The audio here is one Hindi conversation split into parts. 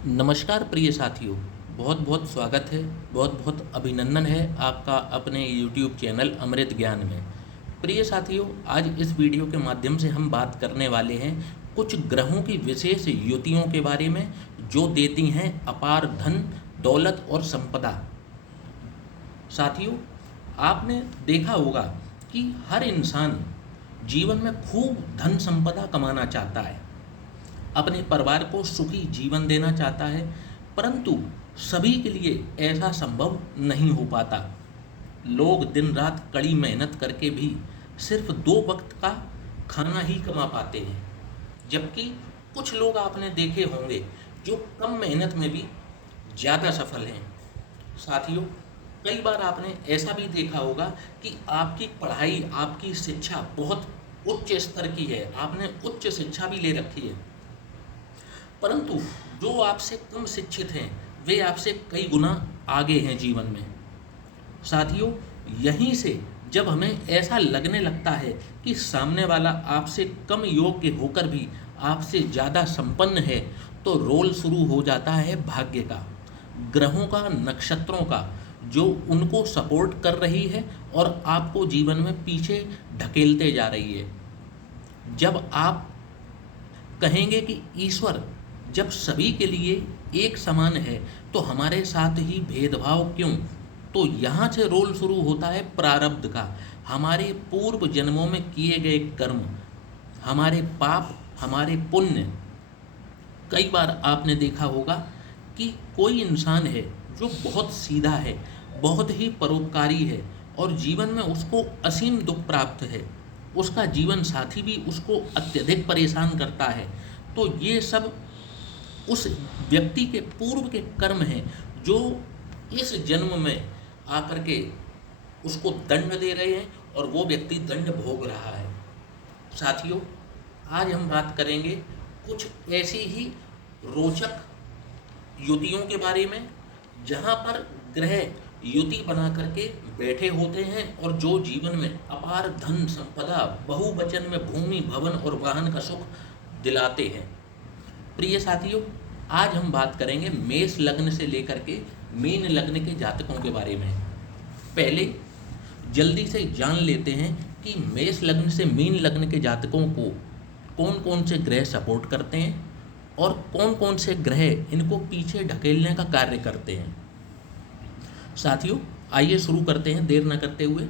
नमस्कार प्रिय साथियों, बहुत बहुत स्वागत है। बहुत बहुत अभिनंदन है आपका अपने YouTube चैनल अमृत ज्ञान में। प्रिय साथियों, आज इस वीडियो के माध्यम से हम बात करने वाले हैं कुछ ग्रहों की विशेष युतियों के बारे में जो देती हैं अपार धन, दौलत और संपदा। साथियों, आपने देखा होगा कि हर इंसान जीवन में खूब धन संपदा कमाना चाहता है, अपने परिवार को सुखी जीवन देना चाहता है, परंतु सभी के लिए ऐसा संभव नहीं हो पाता। लोग दिन रात कड़ी मेहनत करके भी सिर्फ 2 वक्त का खाना ही कमा पाते हैं, जबकि कुछ लोग आपने देखे होंगे जो कम मेहनत में भी ज़्यादा सफल हैं। साथियों, कई बार आपने ऐसा भी देखा होगा कि आपकी पढ़ाई, आपकी शिक्षा बहुत उच्च स्तर की है, आपने उच्च शिक्षा भी ले रखी है, परंतु जो आपसे कम शिक्षित हैं वे आपसे कई गुना आगे हैं जीवन में। साथियों, यहीं से जब हमें ऐसा लगने लगता है कि सामने वाला आपसे कम योग्य होकर भी आपसे ज़्यादा संपन्न है, तो रोल शुरू हो जाता है भाग्य का, ग्रहों का, नक्षत्रों का, जो उनको सपोर्ट कर रही है और आपको जीवन में पीछे ढकेलते जा रही है। जब आप कहेंगे कि ईश्वर जब सभी के लिए एक समान है तो हमारे साथ ही भेदभाव क्यों, तो यहाँ से रोल शुरू होता है प्रारब्ध का। हमारे पूर्व जन्मों में किए गए कर्म, हमारे पाप, हमारे पुण्य। कई बार आपने देखा होगा कि कोई इंसान है जो बहुत सीधा है, बहुत ही परोपकारी है और जीवन में उसको असीम दुख प्राप्त है, उसका जीवन साथी भी उसको अत्यधिक परेशान करता है, तो ये सब उस व्यक्ति के पूर्व के कर्म हैं जो इस जन्म में आकर के उसको दंड दे रहे हैं और वो व्यक्ति दंड भोग रहा है। साथियों, आज हम बात करेंगे कुछ ऐसी ही रोचक युतियों के बारे में जहाँ पर ग्रह युति बना करके बैठे होते हैं और जो जीवन में अपार धन संपदा, बहुवचन में भूमि, भवन और वाहन का सुख दिलाते हैं। प्रिय साथियों, आज हम बात करेंगे मेष लग्न से लेकर के मीन लग्न के जातकों के बारे में। पहले जल्दी से जान लेते हैं कि मेष लग्न से मीन लग्न के जातकों को कौन कौन से ग्रह सपोर्ट करते हैं और कौन कौन से ग्रह इनको पीछे ढकेलने का कार्य करते हैं। साथियों, आइए शुरू करते हैं देर न करते हुए।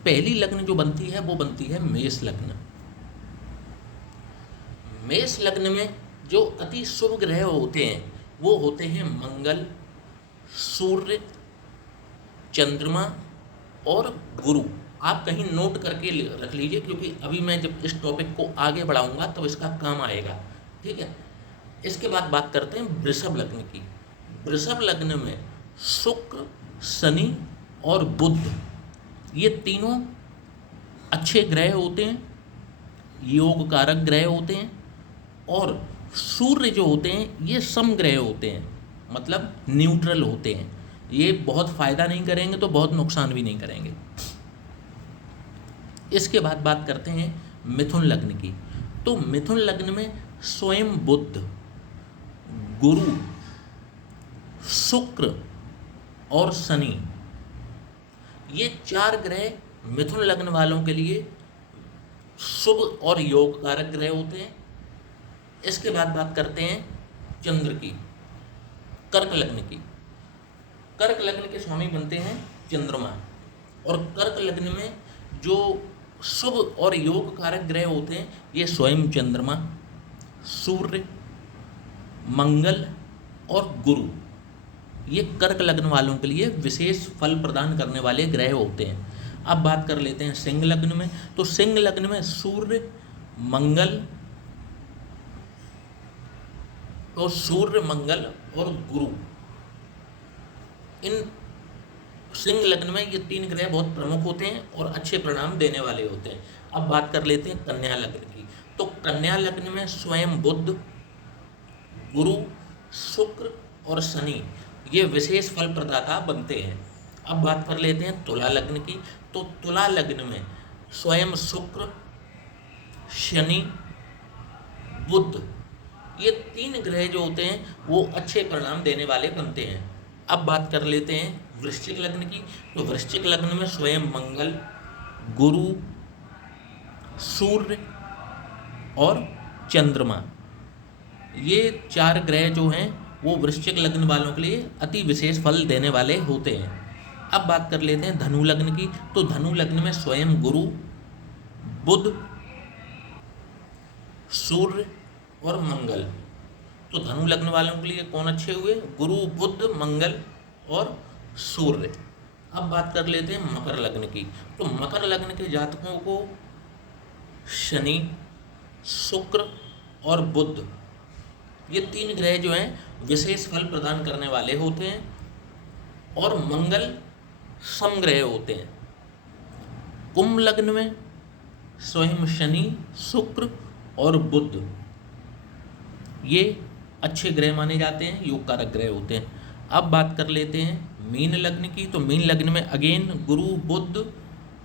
पहली लग्न जो बनती है वो बनती है मेष लग्न। मेष लग्न में जो अति शुभ ग्रह होते हैं वो होते हैं मंगल, सूर्य, चंद्रमा और गुरु। आप कहीं नोट करके रख लीजिए, क्योंकि अभी मैं जब इस टॉपिक को आगे बढ़ाऊंगा तो इसका काम आएगा। ठीक है। इसके बाद बात करते हैं वृषभ लग्न की। वृषभ लग्न में शुक्र, शनि और बुध, ये तीनों अच्छे ग्रह होते हैं, योग कारक ग्रह होते हैं। और सूर्य जो होते हैं ये सम ग्रह होते हैं, मतलब न्यूट्रल होते हैं। ये बहुत फ़ायदा नहीं करेंगे तो बहुत नुकसान भी नहीं करेंगे। इसके बाद बात करते हैं मिथुन लग्न की। तो मिथुन लग्न में स्वयं बुध, गुरु, शुक्र और शनि, ये 4 ग्रह मिथुन लग्न वालों के लिए शुभ और योग कारक ग्रह होते हैं। इसके बाद बात करते हैं चंद्र की, कर्क लग्न की। कर्क लग्न के स्वामी बनते हैं चंद्रमा। और कर्क लग्न में जो शुभ और योग कारक ग्रह होते हैं ये स्वयं चंद्रमा, सूर्य, मंगल और गुरु, ये कर्क लग्न वालों के लिए विशेष फल प्रदान करने वाले ग्रह होते हैं। अब बात कर लेते हैं सिंह लग्न में। तो सिंह लग्न में सूर्य, मंगल और गुरु, इन सिंह लग्न में ये 3 ग्रह बहुत प्रमुख होते हैं और अच्छे परिणाम देने वाले होते हैं। अब बात कर लेते हैं कन्या लग्न की। तो कन्या लग्न में स्वयं बुध, गुरु, शुक्र और शनि, ये विशेष फल प्रदाता बनते हैं। अब बात कर लेते हैं तुला लग्न की। तो तुला लग्न में स्वयं शुक्र, शनि, बुध ये 3 ग्रह जो होते हैं वो अच्छे परिणाम देने वाले बनते हैं। अब बात कर लेते हैं वृश्चिक लग्न की। तो वृश्चिक लग्न में स्वयं मंगल, गुरु, सूर्य और चंद्रमा, ये 4 ग्रह जो हैं वो वृश्चिक लग्न वालों के लिए अति विशेष फल देने वाले होते हैं। अब बात कर लेते हैं धनु लग्न की। तो धनु लग्न में स्वयं गुरु, बुध, सूर्य और मंगल। तो धनु लग्न वालों के लिए कौन अच्छे हुए? गुरु, बुध, मंगल और सूर्य। अब बात कर लेते हैं मकर लग्न की। तो मकर लग्न के जातकों को शनि, शुक्र और बुध, ये 3 ग्रह जो हैं विशेष फल प्रदान करने वाले होते हैं और मंगल समग्रह होते हैं। कुंभ लग्न में स्वयं शनि, शुक्र और बुध, ये अच्छे ग्रह माने जाते हैं, योग कारक ग्रह होते हैं। अब बात कर लेते हैं मीन लग्न की। तो मीन लग्न में अगेन गुरु, बुध,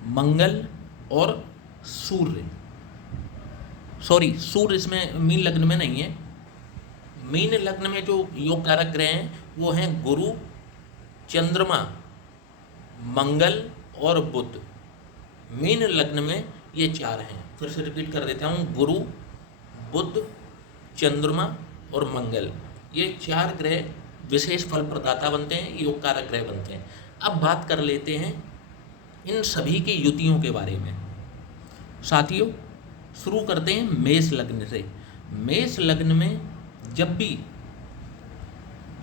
मंगल और सूर्य, सॉरी सूर्य इसमें मीन लग्न में नहीं है। मीन लग्न में जो योग कारक ग्रह हैं वो हैं गुरु, चंद्रमा, मंगल और बुध। मीन लग्न में ये 4 हैं। फिर से रिपीट कर देता हूँ, गुरु, बुध, चंद्रमा और मंगल, ये 4 ग्रह विशेष फल प्रदाता बनते हैं, योग कारक ग्रह बनते हैं। अब बात कर लेते हैं इन सभी की युतियों के बारे में। साथियों, शुरू करते हैं मेष लग्न से। मेष लग्न में जब भी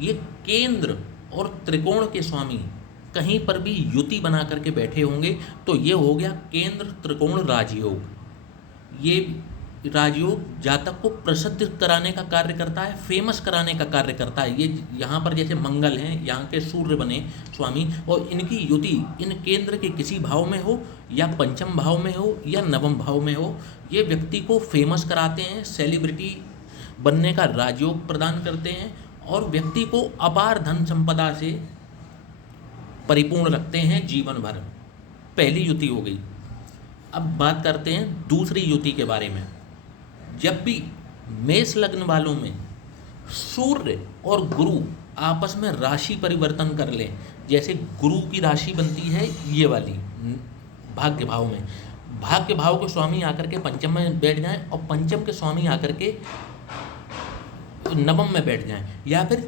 ये केंद्र और त्रिकोण के स्वामी कहीं पर भी युति बना करके बैठे होंगे तो ये हो गया केंद्र त्रिकोण राजयोग। ये राजयोग जातक को प्रसिद्ध कराने का कार्य करता है, फेमस कराने का कार्य करता है। ये यहाँ पर जैसे मंगल हैं, यहाँ के सूर्य बने स्वामी, और इनकी युति इन केंद्र के किसी भाव में हो या पंचम भाव में हो या नवम भाव में हो, ये व्यक्ति को फेमस कराते हैं, सेलिब्रिटी बनने का राजयोग प्रदान करते हैं और व्यक्ति को अपार धन संपदा से परिपूर्ण रखते हैं जीवन भर। पहली युति हो गई। अब बात करते हैं दूसरी युति के बारे में। जब भी मेष लग्न वालों में सूर्य और गुरु आपस में राशि परिवर्तन कर लें, जैसे गुरु की राशि बनती है ये वाली भाग्य भाव में, भाग्य भाव के स्वामी आकर के पंचम में बैठ जाएं और पंचम के स्वामी आकर के नवम में बैठ जाएं, या फिर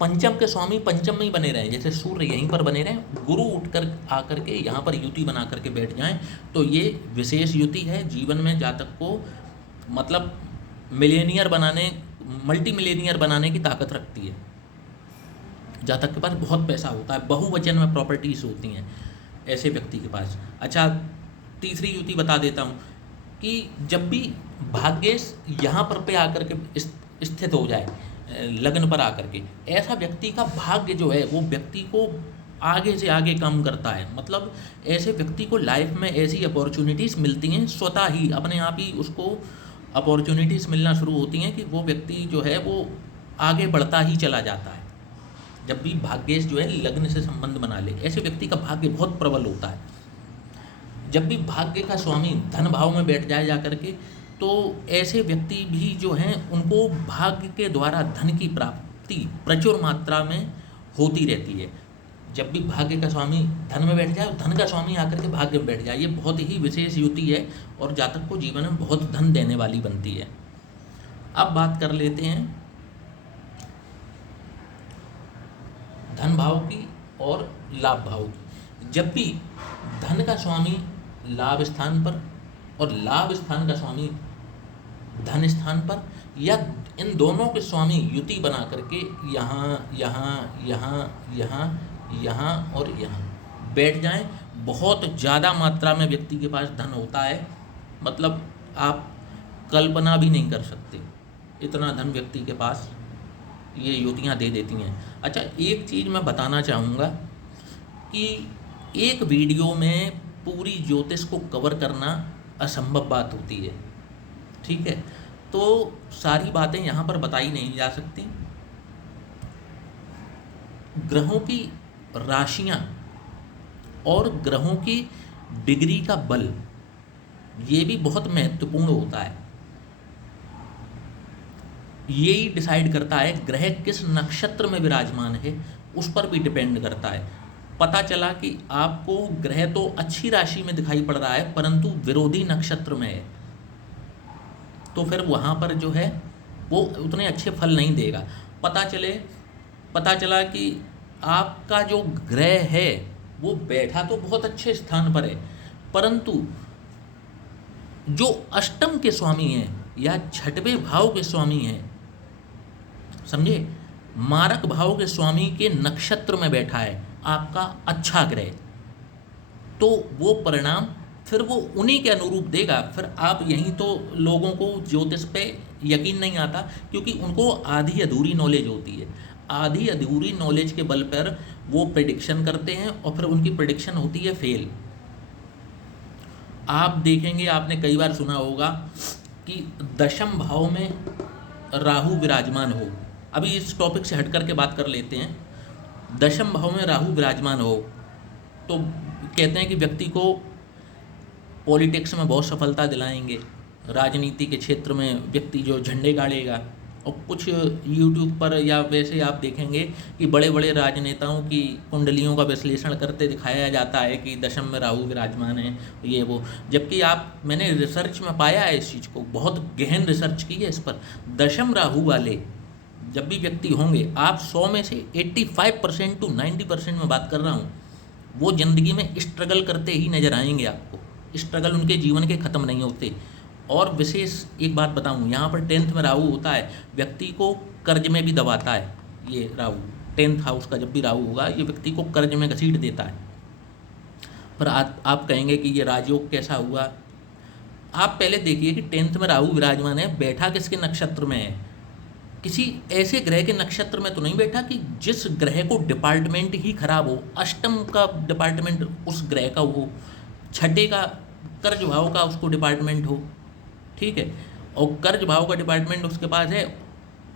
पंचम के स्वामी पंचम में ही बने रहें, जैसे सूर्य यहीं पर बने रहें, गुरु उठकर आकर के यहाँ पर युति बना करके बैठ जाएं, तो ये विशेष युति है। जीवन में जातक को मतलब मिलेनियर बनाने, मल्टी मिलेनियर बनाने की ताकत रखती है। जातक के पास बहुत पैसा होता है, बहुवचन में प्रॉपर्टीज होती हैं ऐसे व्यक्ति के पास। अच्छा, तीसरी युति बता देता हूँ कि जब भी भाग्येश यहाँ पर पे आकर के स्थित हो जाए, लग्न पर आकर के, ऐसा व्यक्ति का भाग्य जो है वो व्यक्ति को आगे से आगे काम करता है। मतलब ऐसे व्यक्ति को लाइफ में ऐसी अपॉर्चुनिटीज़ मिलती हैं, स्वतः ही अपने आप ही उसको अपॉर्चुनिटीज़ मिलना शुरू होती हैं कि वो व्यक्ति जो है वो आगे बढ़ता ही चला जाता है। जब भी भाग्येश जो है लग्न से संबंध बना ले, ऐसे व्यक्ति का भाग्य बहुत प्रबल होता है। जब भी भाग्य का स्वामी धन भाव में बैठ जाए जाकर के, तो ऐसे व्यक्ति भी जो हैं उनको भाग्य के द्वारा धन की प्राप्ति प्रचुर मात्रा में होती रहती है। जब भी भाग्य का स्वामी धन में बैठ जाए, धन का स्वामी आकर के भाग्य में बैठ जाए, ये बहुत ही विशेष युति है और जातक को जीवन में बहुत धन देने वाली बनती है। अब बात कर लेते हैं धन भाव की और लाभ भाव की। जब भी धन का स्वामी लाभ स्थान पर और लाभ स्थान का स्वामी धन स्थान पर, या इन दोनों के स्वामी युति बना करके यहाँ यहाँ यहाँ यहाँ यहाँ और यहाँ बैठ जाएं, बहुत ज़्यादा मात्रा में व्यक्ति के पास धन होता है। मतलब आप कल्पना भी नहीं कर सकते, इतना धन व्यक्ति के पास ये युतियाँ दे देती हैं। अच्छा, एक चीज़ मैं बताना चाहूँगा कि एक वीडियो में पूरी ज्योतिष को कवर करना असंभव बात होती है, ठीक है? तो सारी बातें यहाँ पर बताई नहीं जा सकती। ग्रहों की राशियाँ और ग्रहों की डिग्री का बल, ये भी बहुत महत्वपूर्ण होता है। यही डिसाइड करता है ग्रह किस नक्षत्र में विराजमान है, उस पर भी डिपेंड करता है। पता चला कि आपको ग्रह तो अच्छी राशि में दिखाई पड़ रहा है परंतु विरोधी नक्षत्र में है, तो फिर वहाँ पर जो है वो उतने अच्छे फल नहीं देगा। पता चला कि आपका जो ग्रह है वो बैठा तो बहुत अच्छे स्थान पर है, परंतु जो अष्टम के स्वामी हैं या छठवें भाव के स्वामी हैं, समझे, मारक भाव के स्वामी के नक्षत्र में बैठा है आपका अच्छा ग्रह, तो वो परिणाम फिर वो उन्हीं के अनुरूप देगा। फिर आप यहीं तो लोगों को ज्योतिष पे यकीन नहीं आता क्योंकि उनको आधी अधूरी नॉलेज होती है। आधी अधूरी नॉलेज के बल पर वो प्रेडिक्शन करते हैं और फिर उनकी प्रेडिक्शन होती है फेल। आप देखेंगे, आपने कई बार सुना होगा कि दशम भाव में राहु विराजमान हो। अभी इस टॉपिक से हट करके बात कर लेते हैं। दशम भाव में राहु विराजमान हो तो कहते हैं कि व्यक्ति को पॉलिटिक्स में बहुत सफलता दिलाएंगे, राजनीति के क्षेत्र में व्यक्ति जो झंडे गाड़ेगा। और कुछ यूट्यूब पर या वैसे आप देखेंगे कि बड़े बड़े राजनेताओं की कुंडलियों का विश्लेषण करते दिखाया जाता है कि दशम में राहु विराजमान है, ये वो। जबकि मैंने रिसर्च में पाया है इस चीज़ को, बहुत गहन रिसर्च की है इस पर। दशम राहु वाले जब भी व्यक्ति होंगे, आप 100 में से 85% टू 90% में बात कर रहा हूँ, वो ज़िंदगी में स्ट्रगल करते ही नज़र आएंगे आपको। स्ट्रगल उनके जीवन के ख़त्म नहीं होते। और विशेष एक बात बताऊँ, यहाँ पर 10th में राहु होता है, व्यक्ति को कर्ज में भी दबाता है। ये राहु 10th हाउस का जब भी राहु होगा, ये व्यक्ति को कर्ज में घसीट देता है। पर आप कहेंगे कि ये राजयोग कैसा हुआ। आप पहले देखिए कि 10th में राहु विराजमान है, बैठा किसके नक्षत्र में है? किसी ऐसे ग्रह के नक्षत्र में तो नहीं बैठा कि जिस ग्रह को डिपार्टमेंट ही खराब हो। अष्टम का डिपार्टमेंट उस ग्रह का हो, छठे का कर्ज भाव का उसको डिपार्टमेंट हो, ठीक है, और कर्ज भाव का डिपार्टमेंट उसके पास है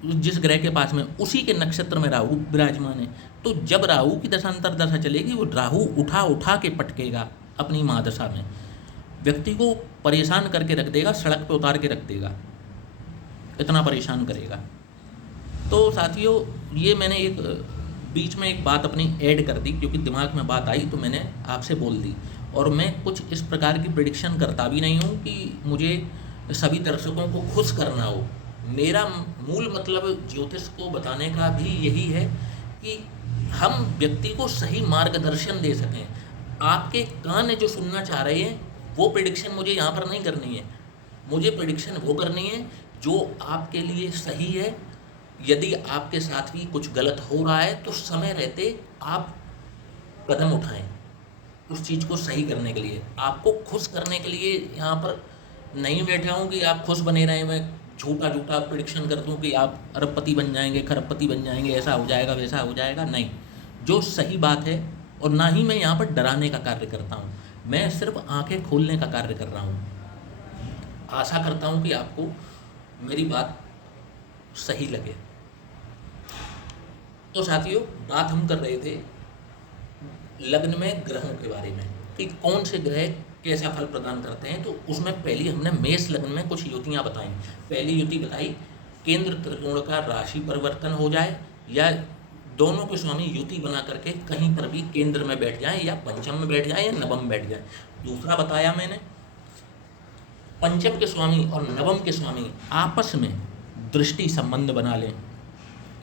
जिस ग्रह के पास में, उसी के नक्षत्र में राहु विराजमान है। तो जब राहु की दशांतर दशा चलेगी, वो राहु उठा के पटकेगा अपनी महादशा में, व्यक्ति को परेशान करके रख देगा, सड़क पे उतार के रख देगा, इतना परेशान करेगा। तो साथियों, ये मैंने एक बीच में एक बात अपनी ऐड कर दी क्योंकि दिमाग में बात आई तो मैंने आपसे बोल दी। और मैं कुछ इस प्रकार की प्रेडिक्शन करता भी नहीं हूँ कि मुझे सभी दर्शकों को खुश करना हो। मेरा मूल मतलब ज्योतिष को बताने का भी यही है कि हम व्यक्ति को सही मार्गदर्शन दे सकें। आपके कान जो सुनना चाह रहे हैं वो प्रेडिक्शन मुझे यहाँ पर नहीं करनी है। मुझे प्रेडिक्शन वो करनी है जो आपके लिए सही है। यदि आपके साथ भी कुछ गलत हो रहा है तो समय रहते आप कदम उठाएं उस चीज़ को सही करने के लिए। आपको खुश करने के लिए यहाँ पर नहीं बैठा हूँ कि आप खुश बने रहें, मैं झूठा प्रेडिक्शन कर दूँ कि आप अरबपति बन जाएंगे, खरबपति बन जाएंगे, ऐसा हो जाएगा वैसा हो जाएगा। नहीं, जो सही बात है। और ना ही मैं यहाँ पर डराने का कार्य करता हूँ, मैं सिर्फ आंखें खोलने का कार्य कर रहा हूँ। आशा करता हूँ कि आपको मेरी बात सही लगे। तो साथियों, बात हम कर रहे थे लग्न में ग्रहों के बारे में कि कौन से ग्रह कैसा फल प्रदान करते हैं। तो उसमें पहली हमने मेष लग्न में कुछ युतियाँ बताई। पहली युति बताई, केंद्र त्रिकोण का राशि परिवर्तन हो जाए या दोनों के स्वामी युति बना करके कहीं पर भी केंद्र में बैठ जाएं या पंचम में बैठ जाएं या नवम में बैठ जाएं। दूसरा बताया मैंने, पंचम के स्वामी और नवम के स्वामी आपस में दृष्टि संबंध बना लें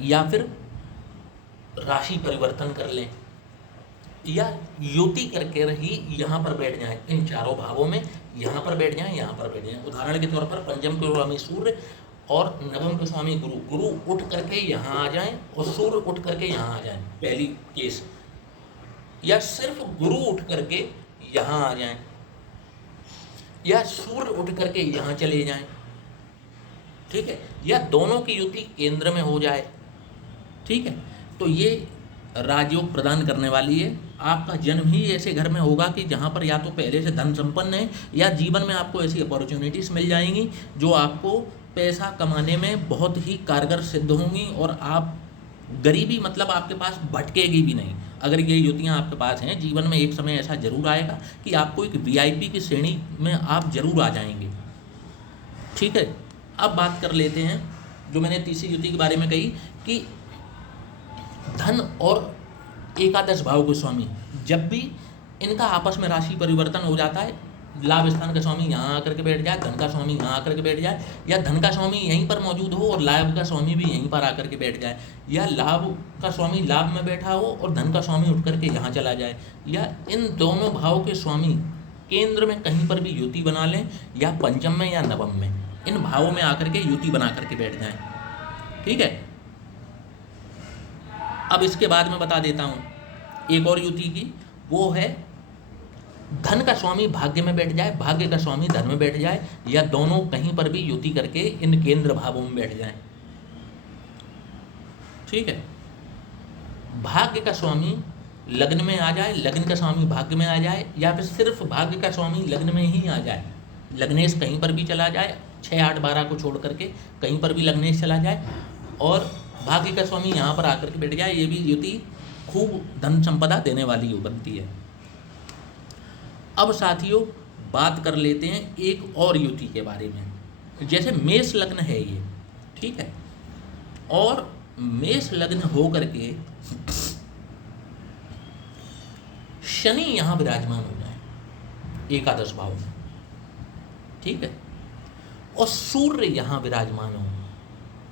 या फिर राशि परिवर्तन कर लें या युति करके ही यहाँ पर बैठ जाएं, इन चारों भावों में यहाँ पर बैठ जाएं, यहाँ पर बैठ जाएं। उदाहरण के तौर पर पंचम के स्वामी सूर्य और नवम के स्वामी गुरु उठ करके यहाँ आ जाएं और सूर्य उठ करके यहाँ आ जाएं, पहली केस। या सिर्फ गुरु उठ करके यहाँ आ जाएं या सूर्य उठ करके यहाँ चले जाएं, ठीक है, या दोनों की युति केंद्र में हो जाए, ठीक है। तो ये राजयोग प्रदान करने वाली है। आपका जन्म ही ऐसे घर में होगा कि जहाँ पर या तो पहले से धन संपन्न है या जीवन में आपको ऐसी अपॉर्चुनिटीज़ मिल जाएंगी जो आपको पैसा कमाने में बहुत ही कारगर सिद्ध होंगी और आप गरीबी मतलब आपके पास भटकेगी भी नहीं। अगर ये युतियाँ आपके पास हैं, जीवन में एक समय ऐसा जरूर आएगा कि आपको एक VIP की श्रेणी में आप जरूर आ जाएंगे, ठीक है। अब बात कर लेते हैं जो मैंने तीसरी युति के बारे में कही कि धन और एकादश भाव के स्वामी, जब भी इनका आपस में राशि परिवर्तन हो जाता है, लाभ स्थान का स्वामी यहाँ आकर के बैठ जाए, धन का स्वामी यहाँ आकर के बैठ जाए, या धन का स्वामी यहीं पर मौजूद हो और लाभ का स्वामी भी यहीं पर आकर के बैठ जाए, या लाभ का स्वामी लाभ में बैठा हो और धन का स्वामी उठ करके यहाँ चला जाए, या इन दोनों भाव के स्वामी केंद्र में कहीं पर भी युति बना लें, या पंचम में या नवम में, इन भावों में आकर के युति बना करके बैठ जाएं। ठीक है। अब इसके बाद में बता देता हूँ एक और युति की, वो है धन का स्वामी भाग्य में बैठ जाए, भाग्य का स्वामी धन में बैठ जाए, या दोनों कहीं पर भी युति करके इन केंद्र भावों में बैठ जाएं। ठीक है। भाग्य का स्वामी लग्न में आ जाए, लग्न का स्वामी भाग्य में आ जाए, या फिर सिर्फ भाग्य का स्वामी लग्न में ही आ जाए, लग्नेश कहीं पर भी चला जाए, 6, 8, 12 को छोड़ करके कहीं पर भी लग्नेश चला जाए, और भाग्य का स्वामी यहाँ पर आकर के बैठ जाए, ये भी युति खूब धन संपदा देने वाली बनती है। अब साथियों बात कर लेते हैं एक और युति के बारे में। जैसे मेष लग्न है ये, ठीक है, और मेष लग्न हो करके शनि यहाँ विराजमान हो जाए एकादश भाव में, ठीक है, और सूर्य यहाँ विराजमान हो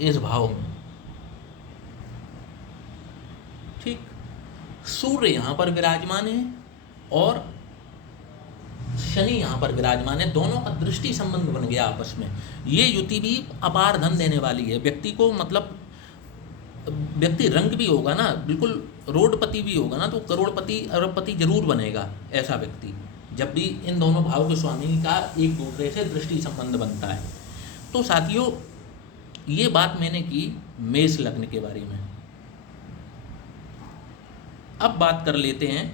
इस भाव में। ठीक, सूर्य यहाँ पर विराजमान है और शनि यहाँ पर विराजमान है, दोनों का दृष्टि संबंध बन गया आपस में। ये युति भी अपार धन देने वाली है व्यक्ति को, मतलब व्यक्ति रंग भी होगा ना, बिल्कुल रोडपति भी होगा ना, तो करोड़पति अरबपति जरूर बनेगा ऐसा व्यक्ति, जब भी इन दोनों भाव के स्वामी का एक दूसरे से दृष्टि संबंध बनता है। तो साथियों ये बात मैंने की मेष लग्न के बारे में। अब बात कर लेते हैं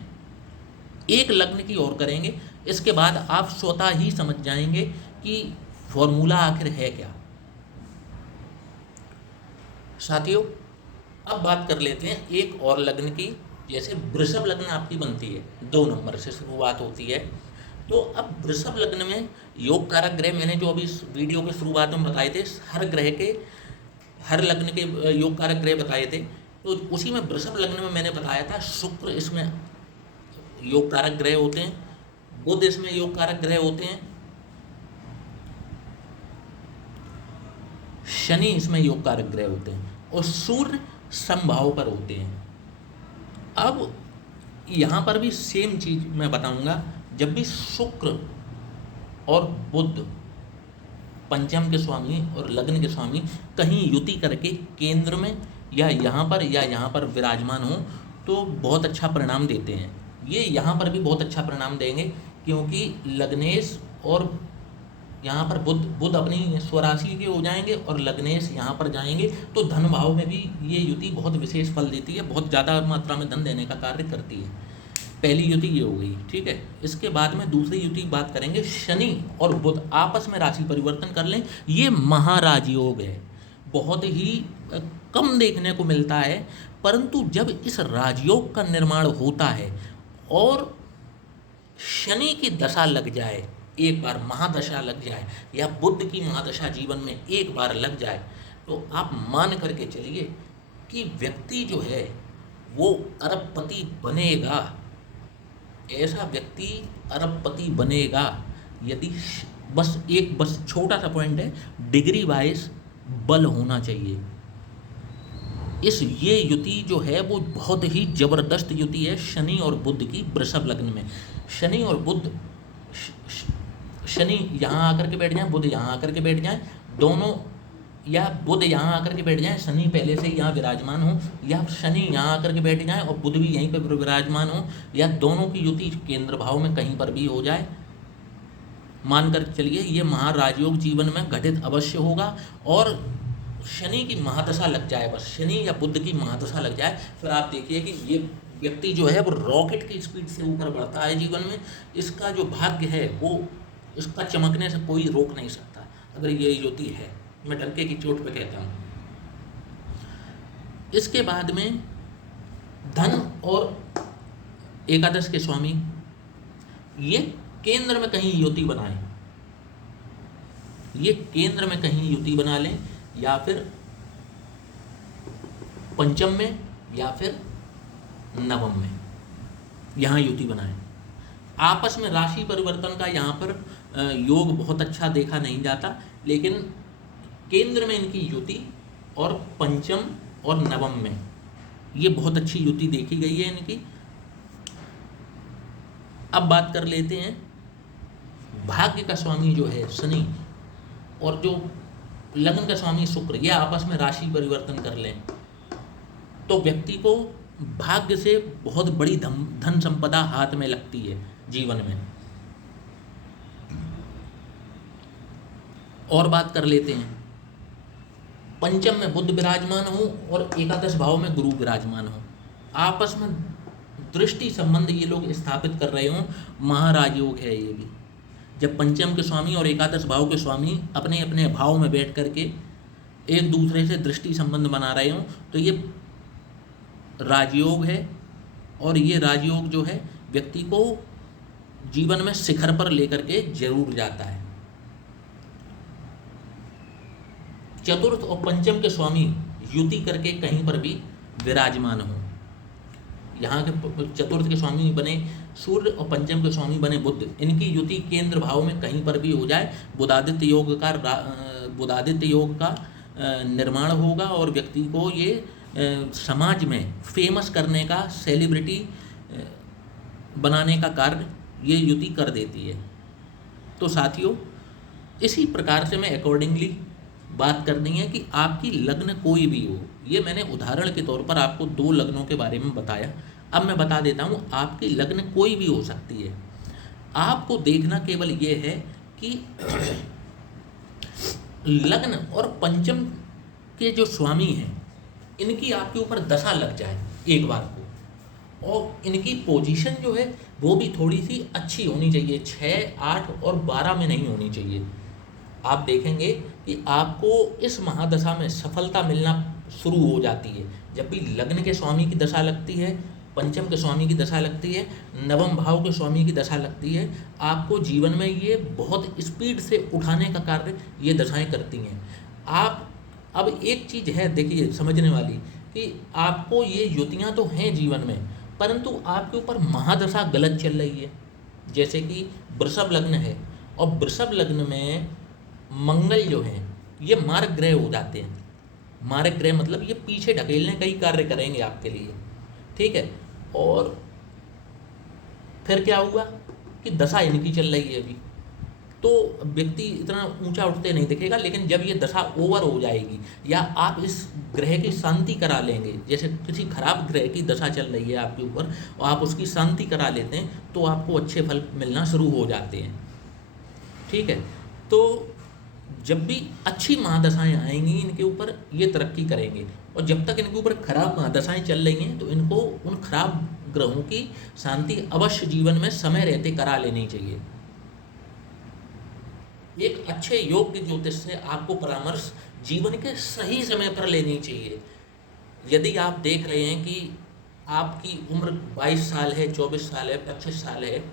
एक लग्न की ओर करेंगे, इसके बाद आप स्वतः ही समझ जाएंगे कि फॉर्मूला आखिर है क्या। साथियों अब बात कर लेते हैं एक और लग्न की। जैसे वृषभ लग्न आपकी बनती है, 2 नंबर से शुरुआत होती है। तो अब वृषभ लग्न में योग कारक ग्रह मैंने जो अभी इस वीडियो के शुरुआत में बताए थे, हर लग्न के योग कारक ग्रह बताए थे, तो उसी में वृषभ लग्न में मैंने बताया था शुक्र इसमें योग कारक ग्रह होते हैं, बुध इसमें योग कारक ग्रह होते हैं, शनि इसमें योग कारक ग्रह होते हैं, और सूर्य समभाव पर होते हैं। अब यहाँ पर भी सेम चीज मैं बताऊंगा, जब भी शुक्र और बुध पंचम के स्वामी और लग्न के स्वामी कहीं युति करके केंद्र में या यहाँ पर विराजमान हो तो बहुत अच्छा परिणाम देते हैं। ये यहाँ पर भी बहुत अच्छा परिणाम देंगे, क्योंकि लग्नेश और यहाँ पर बुध अपनी स्वराशि के हो जाएंगे और लग्नेश यहाँ पर जाएंगे, तो धन भाव में भी ये युति बहुत विशेष फल देती है, बहुत ज़्यादा मात्रा में धन देने का कार्य करती है। पहली युति ये हो गई, ठीक है। इसके बाद में दूसरी युति की बात करेंगे, शनि और बुध आपस में राशि परिवर्तन कर लें, ये महाराज योग है, बहुत ही कम देखने को मिलता है, परंतु जब इस राजयोग का निर्माण होता है और शनि की दशा लग जाए, एक बार महादशा लग जाए, या बुध की महादशा जीवन में एक बार लग जाए, तो आप मान करके चलिए कि व्यक्ति जो है वो अरबपति बनेगा। ऐसा व्यक्ति अरबपति बनेगा यदि बस छोटा सा पॉइंट है, डिग्री वाइज बल होना चाहिए। ये युति जो है वो बहुत ही जबरदस्त युति है शनि और बुध की वृषभ लग्न में। शनि और बुध, शनि यहाँ आकर के बैठ जाए, बुध यहाँ आकर के बैठ जाए, दोनों, या बुध यहाँ आकर के बैठ जाए, शनि पहले से यहाँ विराजमान हो, या शनि यहाँ आकर के बैठ जाए और बुध भी यहीं पर विराजमान हो, या दोनों की युति केंद्र भाव में कहीं पर भी हो जाए, मानकर चलिए ये महाराजयोग जीवन में घटित अवश्य होगा। और शनि की महादशा लग जाए, बस शनि या बुध की महादशा लग जाए, फिर आप देखिए कि ये व्यक्ति जो है वो रॉकेट की स्पीड से ऊपर बढ़ता है जीवन में। इसका जो भाग्य है वो इसका चमकने से कोई रोक नहीं सकता, अगर ये युति है, मैं डंके की चोट पे कहता हूँ। इसके बाद में धन और एकादश के स्वामी ये केंद्र में कहीं युति बनाएं, ये केंद्र में कहीं युति बना लें, या फिर पंचम में या फिर नवम में यहाँ युति बनाएं। आपस में राशि परिवर्तन का यहाँ पर योग बहुत अच्छा देखा नहीं जाता, लेकिन केंद्र में इनकी युति और पंचम और नवम में ये बहुत अच्छी युति देखी गई है इनकी। अब बात कर लेते हैं भाग्य का स्वामी जो है शनि और जो लग्न का स्वामी शुक्र, ये आपस में राशि परिवर्तन कर लें तो व्यक्ति को भाग्य से बहुत बड़ी धन संपदा हाथ में लगती है जीवन में। और बात कर लेते हैं पंचम में बुध विराजमान हो और एकादश भाव में गुरु विराजमान हो, आपस में दृष्टि संबंध ये लोग स्थापित कर रहे हों, महाराज योग है ये भी। जब पंचम के स्वामी और एकादश भाव के स्वामी अपने अपने भाव में बैठ करके एक दूसरे से दृष्टि संबंध बना रहे हों तो ये राजयोग है। और ये राजयोग जो है व्यक्ति को जीवन में शिखर पर लेकर के जरूर जाता है। चतुर्थ और पंचम के स्वामी युति करके कहीं पर भी विराजमान हो, यहाँ के चतुर्थ के स्वामी बने सूर्य और पंचम के स्वामी बने बुध, इनकी युति केंद्र भाव में कहीं पर भी हो जाए, बुधादित्य योग का निर्माण होगा और व्यक्ति को ये समाज में फेमस करने का, सेलिब्रिटी बनाने का कार्य ये युति कर देती है। तो साथियों, इसी प्रकार से मैं अकॉर्डिंगली बात करनी है कि आपकी लग्न कोई भी हो। ये मैंने उदाहरण के तौर पर आपको 2 लग्नों के बारे में बताया। अब मैं बता देता हूँ आपकी लग्न कोई भी हो सकती है। आपको देखना केवल ये है कि लग्न और पंचम के जो स्वामी हैं इनकी आपके ऊपर दशा लग जाए एक बार को, और इनकी पोजीशन जो है वो भी थोड़ी सी अच्छी होनी चाहिए, 6, 8 और 12 में नहीं होनी चाहिए। आप देखेंगे कि आपको इस महादशा में सफलता मिलना शुरू हो जाती है जब भी लग्न के स्वामी की दशा लगती है, पंचम के स्वामी की दशा लगती है, नवम भाव के स्वामी की दशा लगती है। आपको जीवन में ये बहुत स्पीड से उठाने का कार्य ये दशाएं करती हैं। आप अब एक चीज़ है देखिए समझने वाली कि आपको ये युतियाँ तो हैं जीवन में, परंतु आपके ऊपर महादशा गलत चल रही है। जैसे कि वृषभ लग्न है और वृषभ लग्न में मंगल जो है ये मार्ग ग्रह हो जाते हैं। मार्ग ग्रह मतलब ये पीछे ढकेलने का ही कार्य करेंगे आपके लिए, ठीक है। और फिर क्या हुआ कि दशा इनकी चल रही है अभी, तो व्यक्ति इतना ऊंचा उठते नहीं दिखेगा, लेकिन जब ये दशा ओवर हो जाएगी या आप इस ग्रह की शांति करा लेंगे, जैसे किसी खराब ग्रह की दशा चल रही है आपके ऊपर और आप उसकी शांति करा लेते हैं तो आपको अच्छे फल मिलना शुरू हो जाते हैं, ठीक है। तो जब भी अच्छी महादशाएं आएंगी इनके ऊपर ये तरक्की करेंगे, और जब तक इनके ऊपर खराब महादशाएं चल रही हैं तो इनको उन खराब ग्रहों की शांति अवश्य जीवन में समय रहते करा लेनी चाहिए। एक अच्छे योग्य ज्योतिष से आपको परामर्श जीवन के सही समय पर लेनी चाहिए। यदि आप देख रहे हैं कि आपकी उम्र 22 साल है, 24 साल है, 25 साल है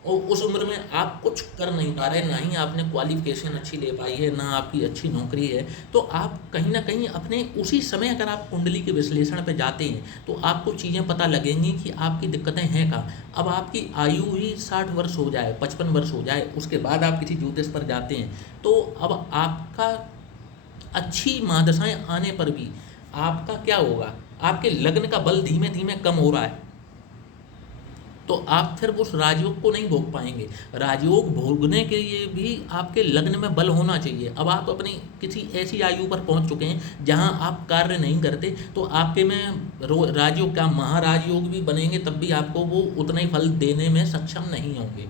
और उस उम्र में आप कुछ कर नहीं पा रहे, ना ही आपने क्वालिफिकेशन अच्छी ले पाई है, ना आपकी अच्छी नौकरी है, तो आप कहीं ना कहीं अपने उसी समय अगर आप कुंडली के विश्लेषण पे जाते हैं तो आपको चीज़ें पता लगेंगी कि आपकी दिक्कतें हैं कहाँ। अब आपकी आयु ही 60 वर्ष हो जाए, 55 वर्ष हो जाए, उसके बाद आप किसी ज्योतिष पर जाते हैं तो अब आपका अच्छी महादशाएं आने पर भी आपका क्या होगा, आपके लग्न का बल धीमे धीमे कम हो रहा है, तो आप फिर उस राजयोग को नहीं भोग पाएंगे। राजयोग भोगने के लिए भी आपके लग्न में बल होना चाहिए। अब आप अपनी किसी ऐसी आयु पर पहुंच चुके हैं जहां आप कार्य नहीं करते, तो आपके में राजयोग क्या महाराजयोग भी बनेंगे तब भी आपको वो उतना ही फल देने में सक्षम नहीं होंगे।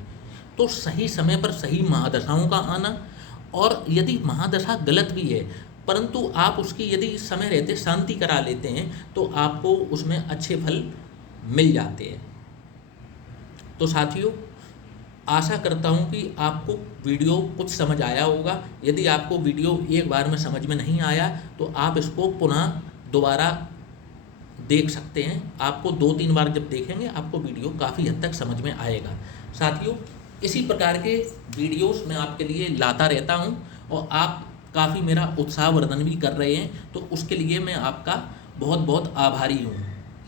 तो सही समय पर सही महादशाओं का आना, और यदि महादशा गलत भी है परंतु आप उसकी यदि समय रहते शांति करा लेते हैं तो आपको उसमें अच्छे फल मिल जाते हैं। तो साथियों, आशा करता हूँ कि आपको वीडियो कुछ समझ आया होगा। यदि आपको वीडियो एक बार में समझ में नहीं आया तो आप इसको पुनः दोबारा देख सकते हैं। आपको 2-3 बार जब देखेंगे आपको वीडियो काफ़ी हद तक समझ में आएगा। साथियों, इसी प्रकार के वीडियोस मैं आपके लिए लाता रहता हूँ और आप काफ़ी मेरा उत्साहवर्धन भी कर रहे हैं, तो उसके लिए मैं आपका बहुत बहुत आभारी हूँ।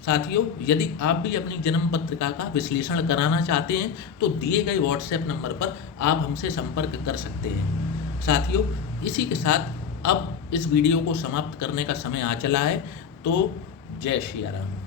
साथियों, यदि आप भी अपनी जन्म पत्रिका का विश्लेषण कराना चाहते हैं तो दिए गए व्हाट्सएप नंबर पर आप हमसे संपर्क कर सकते हैं। साथियों, इसी के साथ अब इस वीडियो को समाप्त करने का समय आ चला है, तो जय श्री राम।